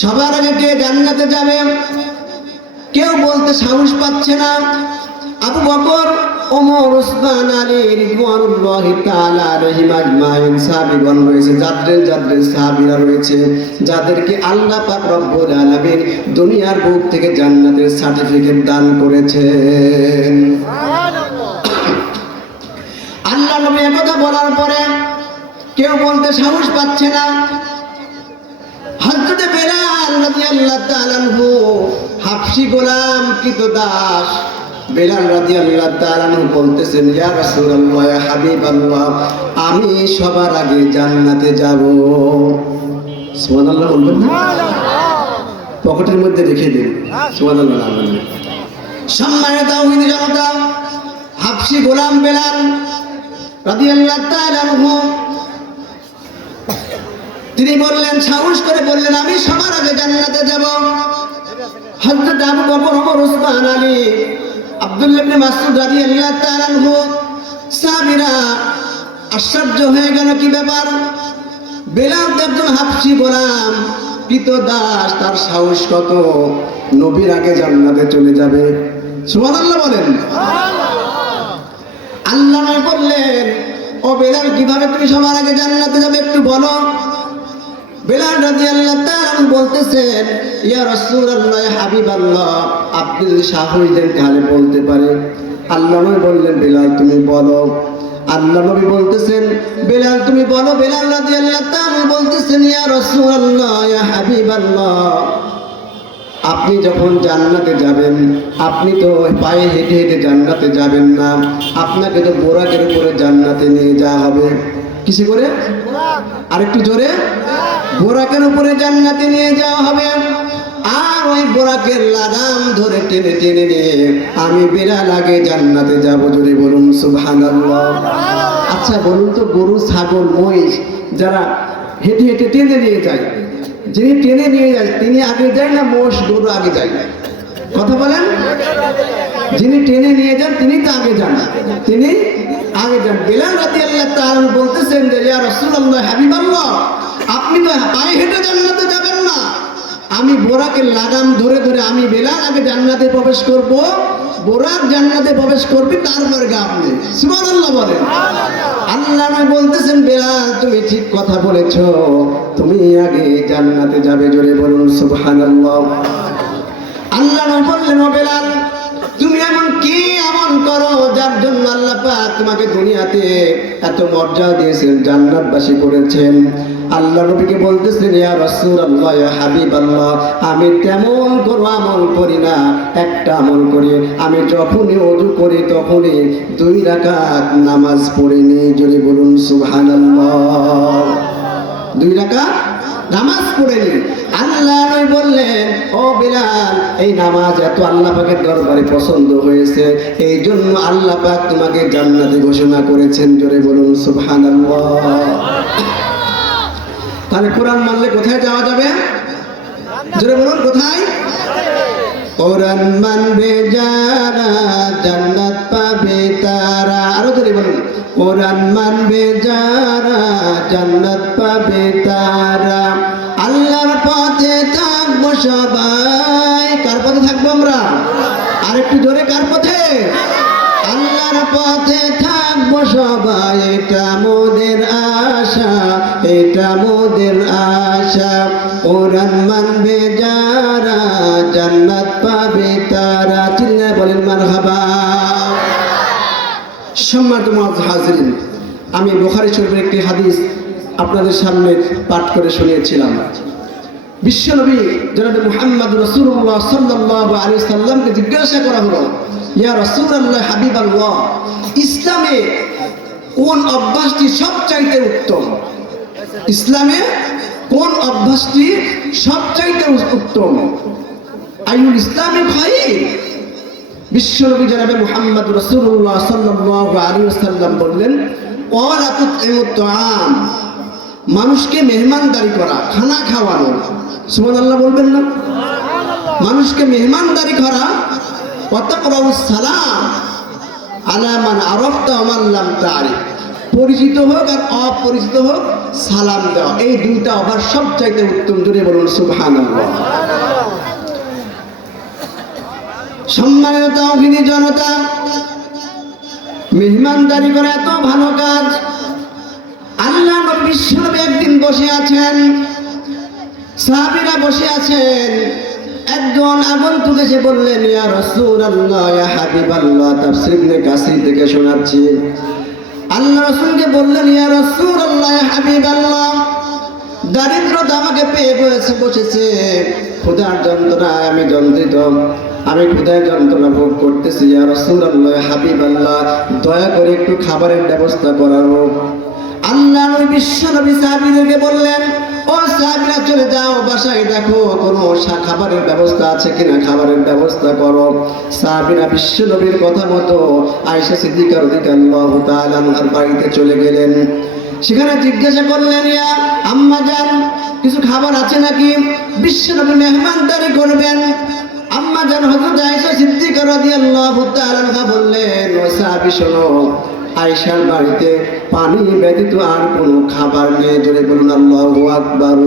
সবার আগে কে জান্নাতে যাবে? কেউ বলতে সাহস পাচ্ছে না। আবু বকর, ওমর, উসমান, আলী রিদওয়ানুল্লাহি তাআলা আলাইহিম আজমাইন সাহাবীগণ রয়েছে, যাদের সাহাবীরা রয়েছে, যাদেরকে আল্লাহ পাক রব্বুল আলামিন দুনিয়ার বুক থেকে জান্নাতের সার্টিফিকেট দান করেছেন। আল্লাহ নবী একথা বলার পরে কেউ বলতে সাহস পাচ্ছে না। হযরত বেলাল রাদিয়াল্লাহু তাআলা আনহু, হাবশী গোলাম কৃতদাস বেলাল রাদিয়াল্লাহু তাআলা আনহু বলতেছেন, ইয়া রাসূলুল্লাহ, ইয়া হাবিবাল্লাহ, আমি সবার আগে জান্নাতে যাব। সুবহানাল্লাহ বলবেন না? পকেটের মধ্যে রেখে দিন, সুবহানাল্লাহ না বলবেন। সম্মানিত তাওহীদি জনতা, হাবশী গোলাম বেলাল রাদিয়াল্লাহু তাআলা আনহু তিনি বললেন, সাহস করে বললেন, আমি সবার আগে জান্নাতে যাব। হযরত আবু বকর, ওমর, উসমান, আলী, আব্দুল্লাহ ইবনে মাসউদ রাদিয়াল্লাহু তাআলা আনহু সাহাবীরা আশ্চর্য হয়ে গেল, কি ব্যাপার? বেলাল একজন হাবশী গোলাম কৃতদাস, তার সাহস কত, নবীর আগে জান্নাতে চলে যাবে। সুবহানাল্লাহ বলেন। আল্লাহ নবী বললেন, ও বেলাল, কিভাবে তুমি সবার আগে জান্নাতে যাবে একটু বলো। বেলাল রাদিয়াল্লাহু তাআলা বলতেছেন, ইয়া রাসূলুল্লাহ, ইয়া হাবিবাল্লাহ, আপনি যদি সাহস দেন তাহলে বলতে পারে। আল্লাহ নবী বললেন, বেলাল তুমি বলো। আল্লাহ নবী বলতেছেন, বেলাল তুমি বলো। বেলাল রাদিয়াল্লাহু তাআলা বলতেছেন, ইয়া রাসূলুল্লাহ, ইয়া হাবিবাল্লাহ, আপনি যখন জান্নাতে যাবেন, আপনি তো পায়ে হেঁটে হেঁটে জান্নাতে যাবেন না, আপনাকে তো বোরাকের উপরে জান্নাতে নিয়ে যাওয়া হবে। কিসে করে? আরেকটু জোরে। বোরাকের উপরে জান্নাতে নিয়ে যাওয়া হবে। আর ওই বোরাকের লাগাম ধরে টেনে টেনে নিয়ে আমি বেলাল আগে জান্নাতে যাব। জোরে বলুন সুবহানাল্লাহ। আচ্ছা বলুন তো, গরু, ছাগল, মহিষ যারা হেঁটে হেঁটে টেনে নিয়ে যায়, যিনি টেনে নিয়ে যায় তিনি আগে যায় না মোষ গরু আগে যায়? কথা বলেন। যিনি টেনে নিয়ে যান তিনি তো আগে যান, তিনি আগে যান। বেলাল রাদিয়াল্লাহু তাআলা বলতেছেন যে, ইয়া রাসূলুল্লাহ, হাবিবাল্লাহ, আপনি তো পায়ে হেঁটে জান্নাতে যাবেন না, আমি বোরাকের লাগাম ধরে ধরে আমি বেলাল আগে জান্নাতে প্রবেশ করব, বোরাক জান্নাতে প্রবেশ করবে, তারপরে আপনি। সুবহানাল্লাহ বলেন। আল্লাহ নবী বলতেছেন, বেলাল তুমি ঠিক কথা বলেছো, তুমি আগে জান্নাতে যাবে। জোরে বলুন সুবহানাল্লাহ। আল্লাহ নবী বললেন, ও বেলাল, তুমি এমন কি এমন করো যার জন্য আল্লাহ পাক তোমাকে দুনিয়াতে এত মর্যাদা দিয়েছেন, জান্নাতবাসী করেছেন। আল্লাহ নবীকে বলতেছেন, ইয়া রাসূলুল্লাহ, ইয়া হাবিবাল্লাহ, আমি তেমন কোনো আমল করি না, একটা আমল করি, আমি যখনই ওযু করি তখনই 2 রাকাত নামাজ পড়ে নিই। জোরে বলুন সুবহানাল্লাহ। 2 রাকাত নামাজ পড়ে নিই। আল্লাহ নবী বললেন, ও বেলাল, এই নামাজ এত আল্লাহ পাকের দরবারে পছন্দ হয়েছে, এই জন্য আল্লাহ পাক তোমাকে জান্নাতে ঘোষণা করেছেন। জোরে বলুন সুবহানাল্লাহ। তাহলে কোরআন মানলে কোথায় যাওয়া যাবে? জোরে বলুন, কোথায়? কোরআন মানবে যারা জান্নাত পাবে তারা। আরো জোরে বলুন, কোরআন মানবে যারা জান্নাত পাবে তারা। আল্লাহর পথে থাকবো সবাই। কার পথে থাকবো আমরা? আরেকটু জোরে, কার পথে? আল্লাহর পথে থাকবো সবাই, এটা মোদের আশা, এটা মোদের আশা। কোরআন মানবে যারা জান্নাত পাবে তারা। চিল্লায় বলেন মারহাবা। সম্মানিত হাজিরিন, আমি বুখারী শরীফের একটি হাদিস আপনাদের সামনে পাঠ করে শুনিয়েছিলাম। বিশ্বনবী জনাবে মুহাম্মদ রাসূলুল্লাহ সাল্লাল্লাহু আলাইহি সাল্লামকে জিজ্ঞাসা করা হলো, ইয়া রাসূলুল্লাহ, হাবিবাল্লাহ, ইসলামে কোন অভ্যাসটি সবচাইতে উত্তম? ইসলামে কোন অভ্যাসটি সবচাইতে উত্তম? আইউল ইসলামে খায়র? বিশ্বনবী জনাবে মুহাম্মদ রাসূলুল্লাহ সাল্লাল্লাহু আলাইহি ওয়াসাল্লাম বললেন, ওয়ালা তুতইমুত তাআম, মানুষকে মেহমানদারি করা, খানা খাওয়ানো। সুবহানাল্লাহ বলবেন না? মানুষকে মেহমানদারি করা। ওয়া তাকরাউস সালাম আলা মান আরাফতা ওয়া মান লাম তারিফ, পরিচিত হোক আর অপরিচিত হোক সালাম দেওয়া। এই দুইটা আবার সবচাইতে উত্তম। জোরে বলুন সুবহানাল্লাহ। সম্মানিত তাওহীদি জনতা, মেহমানদারি করা এত ভালো কাজ। আল্লাহ নবী বিশ্বনবী একদিন বসে আছেন, সাহাবীরা বসে আছেন। একজন আগন্তুক এসে বললেন, ইয়া রাসূলুল্লাহ, ইয়া হাবিবাল্লাহ। তাফসীর ইবনে কাসির থেকে শোনাচ্ছি, আল্লাহ রাসূলকে বললেন, ইয়া রাসূলুল্লাহ, ইয়া হাবিবাল্লাহ, দারিদ্রতা আমাকে পেয়ে বসেছে, ক্ষুধার যন্ত্রণায় আমি যন্ত্রিত, আমি ক্ষুধার যন্ত্রণা ভোগ করতেছি। ইয়া রাসূলুল্লাহ, ইয়া হাবিবাল্লাহ, দয়া করে একটু খাবারের ব্যবস্থা করার হোক। আল্লাহ নবী বিশ্বনবী সাহাবীদেরকে বললেন, ও সাহাবীরা, চলে যাও বাসায়, দেখো কোনো খাবারের ব্যবস্থা আছে কিনা, খাবারের ব্যবস্থা করো। সাহাবীরা বিশ্বনবীর কথা মতো আয়েশা সিদ্দিকা রাদিয়াল্লাহু তাআলা আনহার বাড়িতে চলে গেলেন। সেখানে জিজ্ঞাসা করলেন, ইয়া আম্মা জান, কিছু খাবার আছে নাকি? বিশ্বনবী মেহমানদারি করবেন। আম্মা জান হযরত আয়েশা সিদ্দিকা রাদিয়াল্লাহু তাআলা আনহা বললেন, ও সাহাবী শোনো, আয়েশার বাড়িতে পানি ব্যতীত আর কোনো খাবার নেই। জোরে বলুন আল্লাহু আকবার।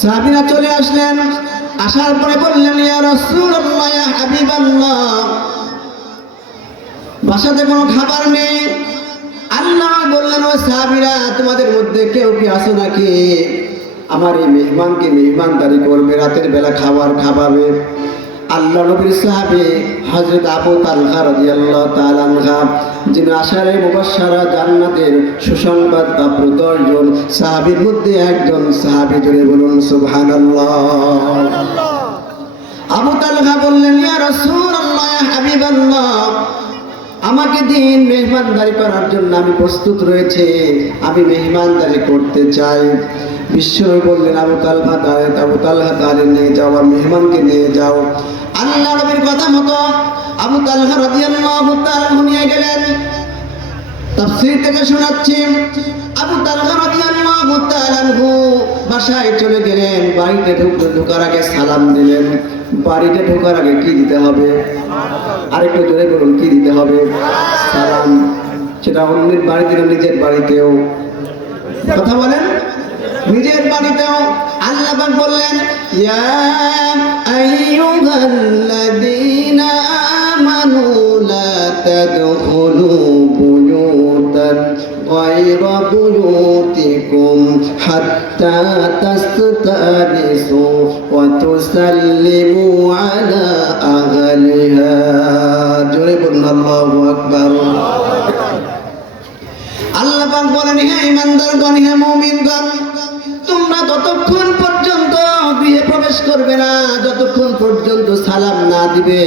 সাহাবীরা চলে আসলেন। আসার পরে বললেন, ইয়া রাসূলুল্লাহ, ইয়া হাবিবাল্লাহ, বাসাতে কোনো খাবার নেই। আল্লাহ বললেন, ও সাহাবীরা, তোমাদের মধ্যে কেউ কি আছে নাকি আমার এই মেহমানকে মেহমানদারি করবে, রাতের বেলা খাবার খাওয়াবে? আল্লাহ নবীর সাহাবী হযরত আবু তালহা রাদিয়াল্লাহু তাআলা আনহা, যিনি আশারে মুবাশশারা জান্নাতের সুসংবাদ প্রাপ্ত 10 জন সাহাবীর মধ্যে একজন সাহাবী। জোরে বলুন সুবহানাল্লাহ। আবু তালহা বললেন, ইয়া রাসূলুল্লাহ, ইয়া হাবিবাল্লাহ, আমাকে দিন, মেহমানদারি করার জন্য আমি প্রস্তুত রয়েছে, আমি মেহমানদারি করতে চাই। বিশ্বনবী বললেন, আবু তালহা তাহলে নিয়ে যাও, আর মেহমানকে নিয়ে যাও। আল্লাহ নবীর কথা মতো আবু তালহা রাদিয়াল্লাহু তাআলা নিয়ে গেলেন। তাফসীর থেকে শোনাচ্ছি, আবু তালহা রাদিয়াল্লাহু তাআলা বাসায় চলে গেলেন। বাড়িতে ঢোকার আগে সালাম দিলেন। বাড়িতে ঢোকার আগে কি দিতে হবে? আরেকটু জোরে বলুন, কি দিতে হবে? সালাম। সেটা অন্যের বাড়িতে, নিজের বাড়িতেও। কথা বলেন, নিজের বাড়িতেও। আল্লাহ পাক বললেন, ইয়া আইয়ুহাল্লাযীনা আমানু লা তাদখুলু বুয়ুতান গায়রা বুয়ুতিকুম হাত্তা তাস্তানিসু ওয়া তুসাল্লিমু আলা আহলিহা। জোরে বলুন আল্লাহু আকবার। আল্লাহ পাক বলেন, হে ঈমানদারগণ, হে মুমিনগণ, তোমরা ততক্ষণ পর্যন্ত গৃহে প্রবেশ করবে না যতক্ষণ পর্যন্ত সালাম না দিবে,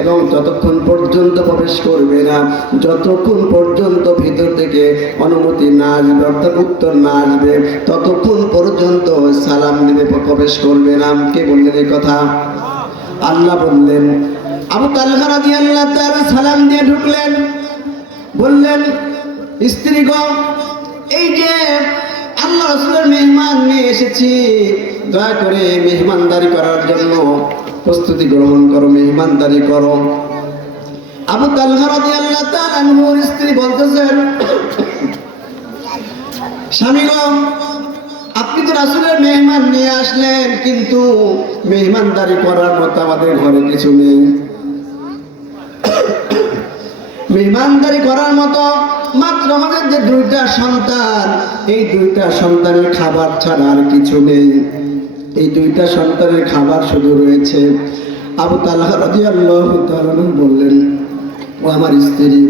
এবং ততক্ষণ পর্যন্ত প্রবেশ করবে না যতক্ষণ পর্যন্ত ভিতর থেকে অনুমতি না আসবে, অর্থাৎ উত্তর না আসবে, ততক্ষণ পর্যন্ত সালাম দিতে প্রবেশ করবে না। কে বললেন এই কথা? আল্লাহ বললেন। আবু তালহা রাদিয়াল্লাহু তাআলা সালাম দিয়ে ঢুকলেন। বললেন, স্ত্রীগণ, এই যে আল্লাহ রাসূলের মেহমান নিয়ে এসেছি, দয়া করে মেহমানদারি করার জন্য প্রস্তুতি গ্রহণ করো, মেহমানদারি করো। আবু তালহা রাদিয়াল্লাহু তাআলা আনহুর স্ত্রী বলতেছেন, স্বামীগণ, আপনি তো রাসূলের মেহমান নিয়ে আসলেন, কিন্তু মেহমানদারি করার মতো আমাদের ঘরে কিছু নেই। মেহমানদারি করার মতো মাত্র আমাদের যে 2টা সন্তান, এই 2টা সন্তানের খাবার ছাড়া আর কিছু নেই। এই 2টা সন্তানের খাবার শুধু রয়েছে। আবু তালহা রাদিয়াল্লাহু তাআলা বললেন, ও আমার স্ত্রী,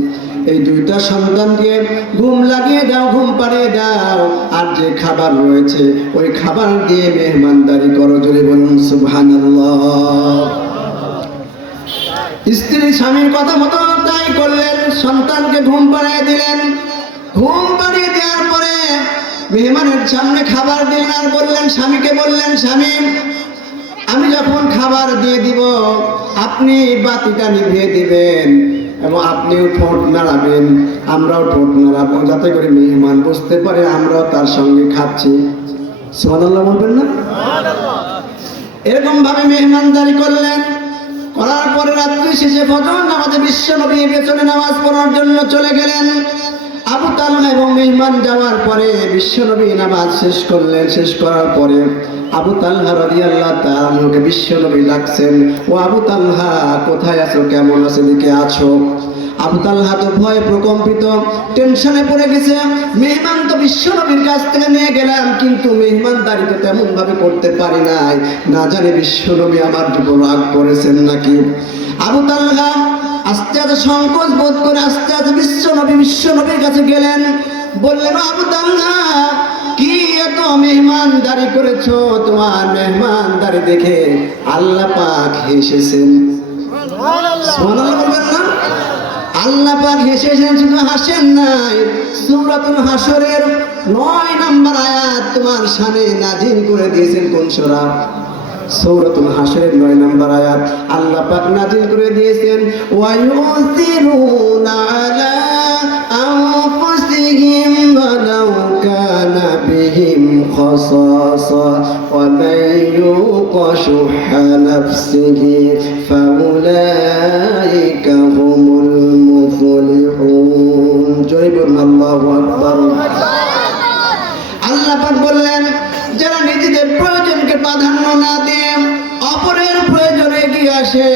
এই 2টা সন্তানকে ঘুম লাগিয়ে দাও, ঘুম পাড়িয়ে দাও, আর যে খাবার রয়েছে ওই খাবার দিয়ে মেহমানদারি করো। জোরে বলুন সুবহানাল্লাহ। স্ত্রী স্বামীর কথা মতো তাই করলেন। সন্তানকে ঘুম পাড়িয়ে দিলেন। ঘুম পাড়িয়ে দেওয়ার পরে মেহমানের সামনে খাবার দিলেন, আর বললেন, স্বামীকে বললেন, স্বামী, আমি যখন খাবার দিয়ে দিব আপনি বাতিটা নিভিয়ে দিবেন এবং আপনিও ঠোঁট নাড়াবেন, আমরাও ঠোঁট নাড়াবো, যাতে করে মেহমান বুঝতে পারে আমরাও তার সঙ্গে খাচ্ছি। সুবহানাল্লাহ বলবেন না? এরকম ভাবে মেহমানদারি করলেন। করার পরে রাত্রি শেষে ফজর নামাজে বিশ্ব নবী পেছনে নামাজ পড়ার জন্য চলে গেলেন। আবু তালহা এবং মেহমান যাওয়ার পরে বিশ্ব নবী নামাজ শেষ করলেন। শেষ করার পরে আবু তালহা রাদিয়াল্লাহু তাআলা আনহুকে বিশ্ব নবী ডাকছেন, ও আবু তালহা কোথায় আছো, কেমন আছো, দিকে আছো? আবু তালহা তো ভয়ে প্রকম্পিত, টেনশনে পড়ে গেছে। মেহমান তো বিশ্ব নবীর কাছ থেকে নিয়ে গেলাম, কিন্তু মেহমানদারি তো তেমন ভাবে করতে পারি নাই, না জানি বিশ্ব নবী আমার উপর রাগ করেছেন নাকি। আবু তালহা আস্তে আস্তে সংকোচ বোধ করে আস্তে আস্তে বিশ্ব নবীর কাছে গেলেন। বললেন, আবু তালহা কি এত মেহমানদারি করেছো? তোমার মেহমানদারি দেখে আল্লাহ পাক হেসেছেন। সুবহানাল্লাহ বলবেন না? আল্লাহ পাক হেসেছেন, শুধু হাসেন নাই, সূরাতুল হাসরের 9 নম্বর আয়াত তোমার শানে নাজিল করে দিয়েছেন। কোন সূরা? সূরাতুল হাসরের 9 নম্বর আয়াত আল্লাহ পাক নাজিল করে দিয়েছেন, ওয়া ইউসিরুনা আলা আনফুসিহিম ওয়ালাউ কানা বিহিম খাসাসা ওয়া মান ইউকা শুহা নাফসিহি ফাউলাইকা হুমুল মুফলিহুন। জয় বলুন আল্লাহু আকবার। আল্লাহ পাক বললেন, যারা নিজেদের প্রয়োজনকে প্রাধান্য না দিয়ে অপরের প্রয়োজনে এগিয়ে আসে,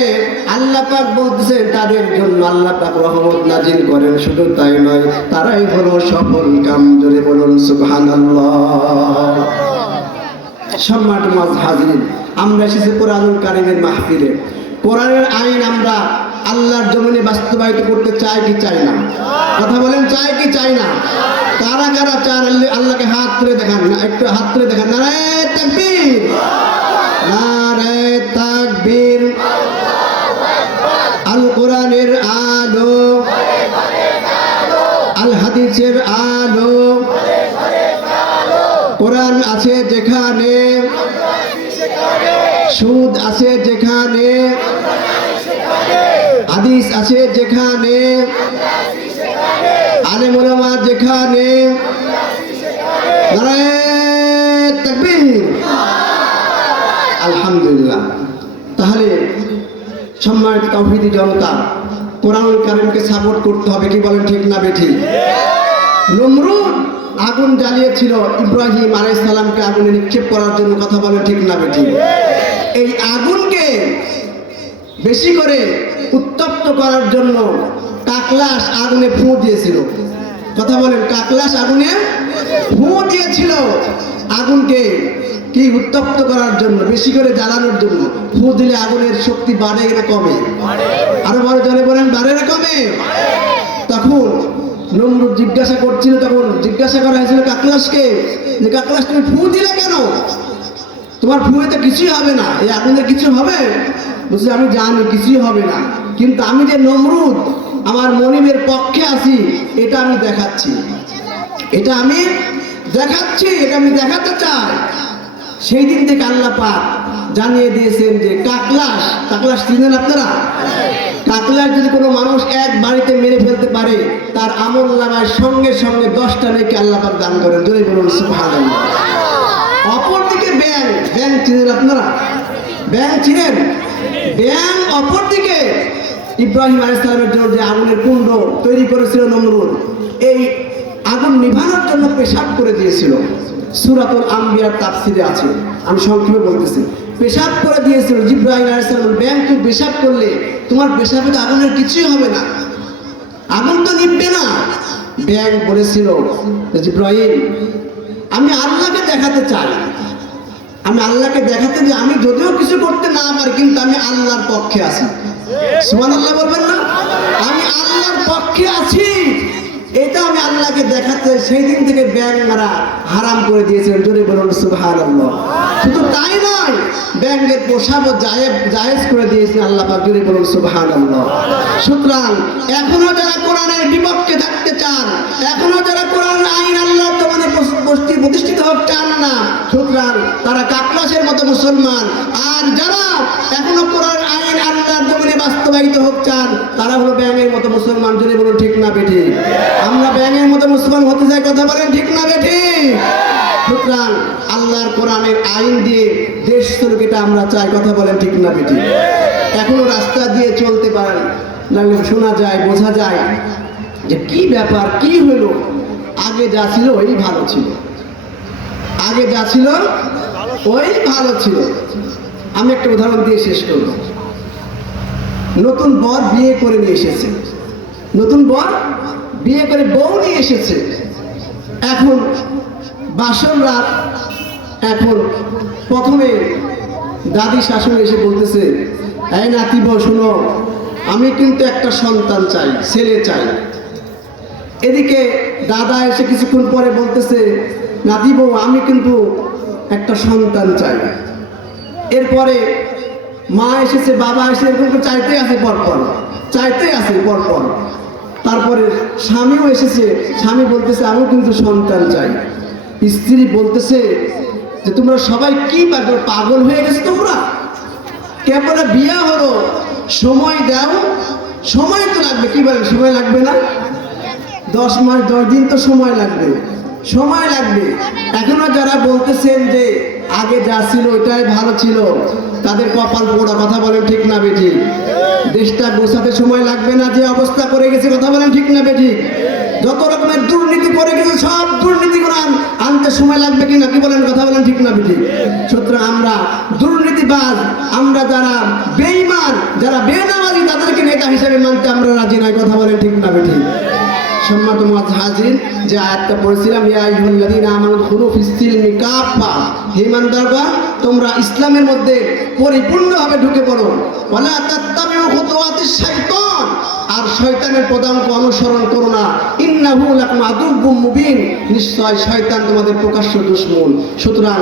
আল্লাহ পাক বলতেছেন তাদের জন্য আল্লাহ পাক রহমত নাজিল করেন। শুধু তাই নয়, তারাই হলো সফল কাম। জোরে বলুন সুবহানাল্লাহ। সম্মানিত হাজির, আমরা এসেছি কোরআনুল কারীমের মাহফিলে। কোরআনের আইন আমরা আল্লাহর জমিনে বাস্তবায়িত করতে চাই কি চাই না? কথা বলেন, চাই কি চাই না? কারা কারা চান? আল্লাহকে হাত তুলে দেখান না, একটু হাত তুলে দেখান। নারায়ে তাকবীর, নারায়ে তাকবীর। আল কোরআনের আলো, আল হাদিসের আলো, কোরআন আছে যেখানে, সুদ আছে যেখানে, হাদিস আছে যেখানে, আলেম ওলামা যেখানে, নারায়ে তাকবীর। আলহামদুলিল্লাহ। তাহলে সম্মানিত তাওহীদি জনতা, কোরআনুল কারীমকে সাপোর্ট করতে হবে, কি বলেন, ঠিক না বেঠিক? নমরুদ আগুন জ্বালিয়েছিল ইব্রাহিম আলাইহিস সালামকে আগুনে নিক্ষেপ করার জন্য, কথা বলেন, ঠিক না বেঠিক? এই আগুনকে বেশি করে উত্তপ্ত করার জন্য কাকলাস আগুনে ফু দিয়েছিল। কথা বলেন, কাকলাস আগুনে ফু দিয়েছিল আগুনকে কি উত্তপ্ত করার জন্য, বেশি করে জ্বালানোর জন্য। ফু দিলে আগুনের শক্তি বাড়ে না কমে? আরো বড় জনে বলেন, বাড়ে না কমে? তখন নমরুদ জিজ্ঞাসা করছিল, তখন জিজ্ঞাসা করা হয়েছিল কাকলাসকে, যে কাকলাস তুমি ফু দিলে কেন? তোমার ফুয়েতে কিছুই হবে না, এই আগুনের কিছু হবে? বলছে, আমি জানি কিছুই হবে না, কিন্তু আমি যে নমরুদ আমার মনিবের পক্ষে আছি, এটা আমি দেখাচ্ছি, এটা আমি দেখাচ্ছি, এটা আমি দেখাতে চাই। সেই দিন থেকে আল্লাহ পাক জানিয়ে দিয়েছেন যে কাকলাস চিনেন আপনারা? কাকলাস যদি কোনো মানুষ এক বাড়িতে মেরে ফেলতে পারে, তার আমল নামায় সঙ্গে সঙ্গে 10টা নেকি আল্লাহ পাক দান করেন। জোরে বলুন সুবহানাল্লাহ। অপরদিকে ব্যাং চিনেন আপনারা? ব্যাং চিনেন? ব্যাং অপরদিকে ইব্রাহিম আলাইহিস সালামের জন্য যে আগুনের কুণ্ড তৈরি করেছিল নমরুদ, এই আগুন নিভানোর জন্য পেশাব করে দিয়েছিল। সূরাতুল আম্বিয়ার তাফসিরে আছে, আমি সংক্ষেপে বলতেছি। পেশাব করে দিয়েছিল জিবরাইল আলাইহিস সালাম, ব্যাং তুমি পেশাব করলে তোমার পেশাবে তো আগুনের কিছুই হবে না, আগুন তো নিভবে না। ব্যাং বলেছিল, জিবরাইল আমি আল্লাহকে দেখাতে চাই, আমি আল্লাহকে দেখাতে যে আমি যদিও কিছু করতে না পারি, কিন্তু আমি আল্লাহর পক্ষে আছি। সুবহানাল্লাহ বলবেন না? আমি আল্লাহর পক্ষে আছি, এটা আমি আল্লাহকে দেখাতে। সেই দিন থেকে ব্যাং মারা হারাম করে দিয়েছিলেন। জোরে বলুন সুবহানাল্লাহ। শুধু তাই নয়, ব্যাঙের পোশাকও জায়েজ করে দিয়েছেন আল্লাহ পাক। জোরে বলুন সুবহানাল্লাহ। সুতরাং এখনো যারা কোরআনের বিপক্ষে থাকতে চান, এখনো যারা কোরআন আইন আল্লাহর জমিনে প্রতিষ্ঠিত হোক চান না, সুতরাং তারা কাকলাসের মতো মুসলমান। আর যারা এখনো কোরআন আইন আল্লাহর জমিনে বাস্তবায়িত হোক চান, তারা হলো ব্যাঙের মতো মুসলমান। যদি বলুন ঠিক না বেঠিক? আমরা ব্যাঙের মতো মুসলমান হতে চাই, কথা বলেন ঠিক না বেঠিক? সুতরাং আল্লাহর কোরআনের আইন দিয়ে দেশ চলুক, এটা আমরা চাই, কথা বলেন ঠিক না বেঠিক? এখনো রাস্তা দিয়ে চলতে পারেন লাগলে শোনা যায়, বোঝা যায় যে কি ব্যাপার, কি হলো। আগে যা ছিল ওই ভালো ছিল, আগে যা ছিল ওই ভালো ছিল। আমি একটা উদাহরণ দিয়ে শেষ করব। নতুন বর বিয়ে করে নিয়ে এসেছে, নতুন বর বিয়ে করে বউ নিয়ে এসেছে। এখন বাসর রাত, এখন প্রথমে দাদি শাশুড়ি এসে বলতেছে, এই নাতি বউ শোনো, আমি কিন্তু একটা সন্তান চাই, ছেলে চাই। এদিকে দাদা এসে কিছুক্ষণ পরে বলতেছে, নাতি বউ আমি কিন্তু একটা সন্তান চাই। এরপরে মা এসেছে, বাবা এসে এরকম চাইতে আছে পরপর, চাইতে আছে পরপর। তারপরে স্বামীও এসেছে, স্বামী বলতেছে আমিও কিন্তু সন্তান চাই। স্ত্রী বলতেছে যে তোমরা সবাই কি পাগল হয়ে গেছে, তোমরা কেবল বিয়া হলো, সময় দাও। সময় তো লাগবে, কি বলেন সময় লাগবে না? 10 মাস 10 দিন তো সময় লাগবে, সময় লাগবে। এখনো যারা বলতেছেন যে আগে যা ছিল ওইটাই ভালো ছিল, তাদের কপাল পোড়া, কথা বলেন ঠিক না বেঠিক? দেশটা গোছাতে সময় লাগবে না, যে অবস্থা করে গেছে, কথা বলেন ঠিক না বেঠিক? যত রকমের দুর্নীতি করে গেছে, সব দুর্নীতিগুলো আনতে সময় লাগবে কিনা, কি বলেন, কথা বলেন ঠিক না বেঠিক? সুতরাং আমরা দুর্নীতিবাজ, আমরা যারা বেঈমান, যারা বেনামাজি, তাদেরকে নেতা হিসেবে মানতে আমরা রাজি নাই, কথা বলেন ঠিক না বেঠিক? সম্মানিত মুআজ্জিন, যে আয়াতটা পড়েছিলাম, ইয়া আইয়ুহাল্লাযীনা আমানু দুখুলু ফিস-সিলমি কাফা, হে ঈমানদারগণ তোমরা ইসলামের মধ্যে পরিপূর্ণভাবে ঢুকে পড়ো। ওয়ালা তাত্তাবিউ খুতুওয়াতিশ শাইতান, আর শয়তানের পদাঙ্ক অনুসরণ করো না। ইন্নাহু লাকুম আদুউম মুবিন, নিশ্চয় শয়তান তোমাদের প্রকাশ্য দুশমন। সুতরাং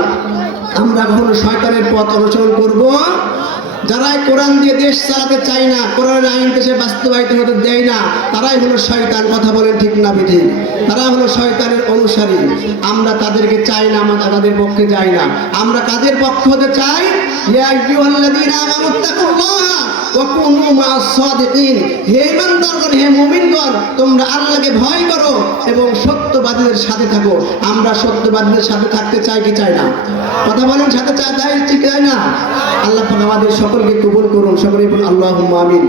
আমরা কখনো শয়তানের পথ অনুসরণ করব। যারাই কোরআন দিয়ে দেশ চালাতে চায় না, কোরআনের আইন দেশে বাস্তবায়িত হতে দেয় না, তারাই হলো শয়তান, কথা বলেন ঠিক না বেঠিক? তারা হলো শয়তানের অনুসারী। আমরা তাদেরকে চাই না, আমরা তাদের পক্ষে যাই না। আমরা কাদের পক্ষ হতে চাই? ইয়া আইয়ুহাল্লাযীনা আমানুত্তাকুল্লাহা ওয়া কুনু মা'আস সাদিকিন, হে ঈমানদারগণ, হে মুমিনগণ, তোমরা আল্লাহকে ভয় করো এবং সত্যবাদীদের সাথে থাকো। আমরা সত্যবাদীদের সাথে থাকতে চাই কি চাই না? কথা বলেন, সাথে চাই, ঠিক চাই না? আল্লাহ পাক আমাদের সকলকে কবুল করুন, সকলে বলুন আল্লাহুম্মা আমিন।